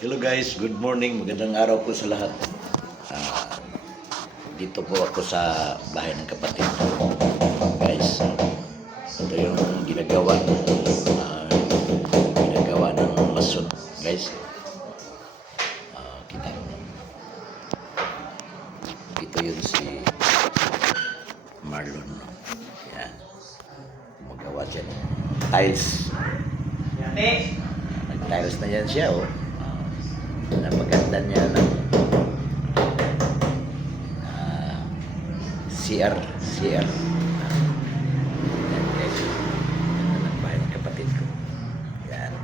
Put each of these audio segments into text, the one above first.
Hello guys, good morning. Magandang araw po sa lahat. Ah, Dito po ako sa bahay ng kapatid ko. Guys, ito yung ah, ginagawa ng mason. Guys, kita mo. Ito yun si Marlon. Yan. Gumagawa siya ng tiles. Nag-tiles na yan siya, oh. Napaganda niya ng CR. Yan guys. Yan ang bahay ng kapatid ko. Yan.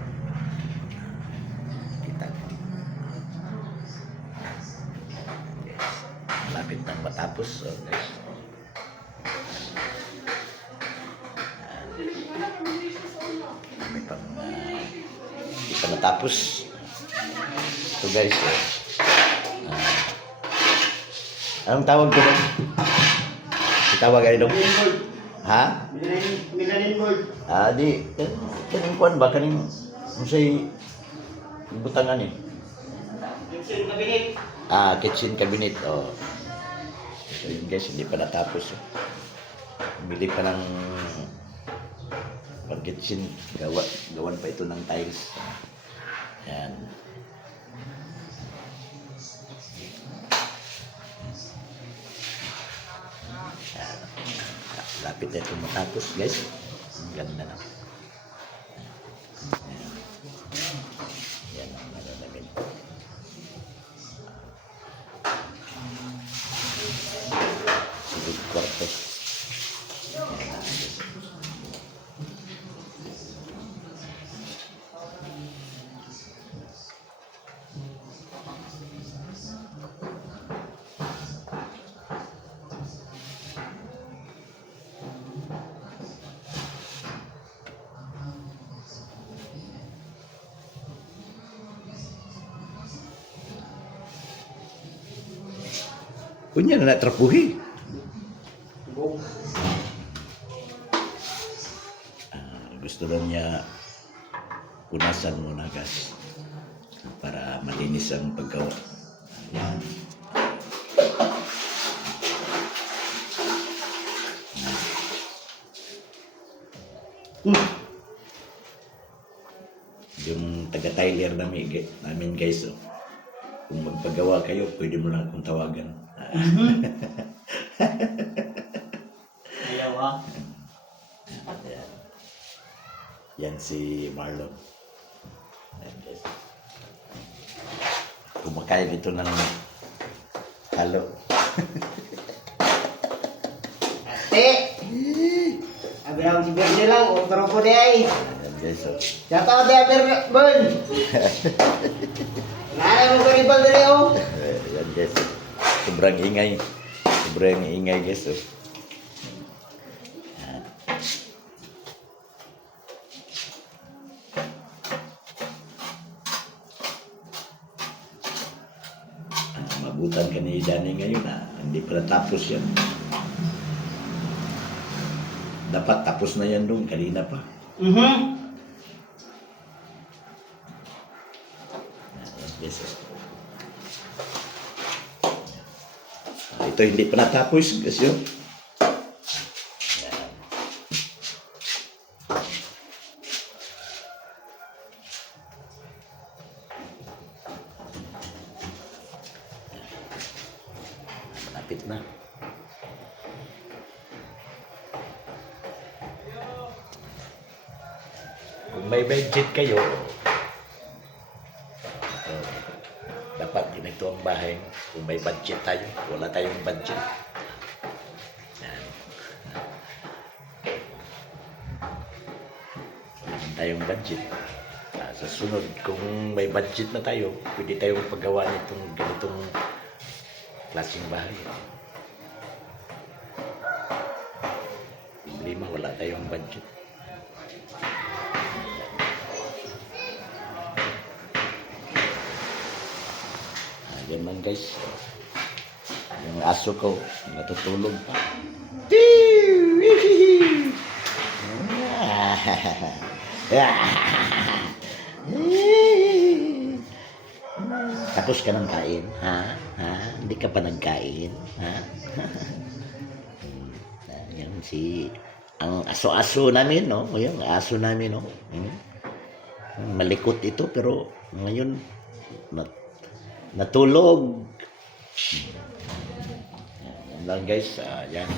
Kita ko. Guys. Malapit nang matapos. So guys. May pang hindi pa natapos. So guys, anong tawag ko doon? Tawag kayo doon? Ha? Milanin board. Di, kaning kuan ba? Kaning, musay, butangan eh. Kitchen cabinet. Kitchen cabinet, oh. So yun guys, hindi pa natapos. Bili pa ng pag-kitchen, gawan pa ito ng tiles. Yan. Lapit na itong matapos guys. Ang ganda na. Yan ang namin. Sigod kwarto. Kunya na trapuhi. Gusto lang niya punasan muna guys para malinis ang paggawa. Yan. Yung taga-Tyler namin guys, oh. Kung magpagawa kayo, pwede mo lang akong tawagan. Ayaw ha? Yan. Yan si Marlon. Yan guys. Kumakain ito ng halo. Ate! Abi ako si Berde lang, utro ko di ay. Yan guys, oh. Shoutout di Bern! Naya mo ko ribal dali oh. Yan guys. Sobrang ingay. Sobrang ingay guys. Oh. Yan. Mabutan ka ni Danny ngayon hindi pa natapos yan. Dapat tapos na yan doon. Kanina pa. Yan guys. Oh. Ito hindi pa natapos guys yun. Malapit na. Kung may budget kayo, dapat ginito ang bahay. Kung may budget tayo, wala tayong budget. Yan. Wala tayong budget. Sa sunod, kung may budget na tayo, pwede tayong paggawa nitong ganitong klaseng bahay. Problema, wala tayong budget. Yan man guys. Yung aso ko, natutulog pa. Tapos ka ng kain, ha? Ha? Hindi ka pa nagkain, ha? Yan si ang aso-aso namin, no? Yung aso namin, no? Malikot ito pero ngayon natulog. Yan lang guys, yan.